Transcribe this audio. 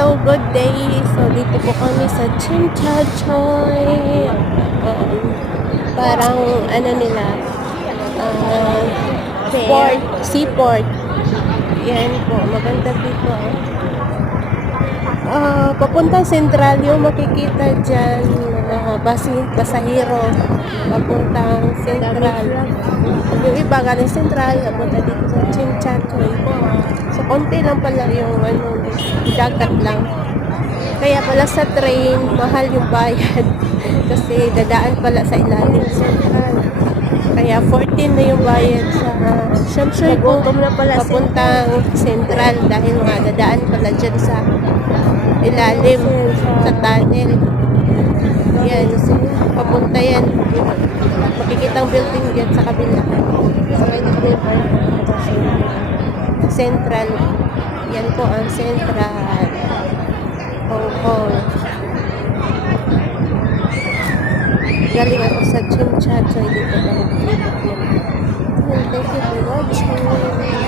Hello, good day. So, dito po kami sa Chimchachoy. Parang, ano nila, port, seaport. Yan po, maganda dito. Papuntang Central yung makikita dyan. Pasahero, papuntang Central. Yung iba galing Central, papunta dito sa Chimchachoy. So, konti lang pala yung dagat lang. Kaya pala sa train, mahal yung bayad. Kasi dadaan pala sa ilalim Central. Kaya 14 na yung bayad sa Siyempre gutom na pala papuntang Central dahil nga dadaan pala dyan sa ilalim sa tunnel. Yan, papunta yan. Makikita ang building dyan sa kabila. Central. Yan po ang Central. Hong Kong. Galing ako sa Chimchachoy dito. Thank you for watching.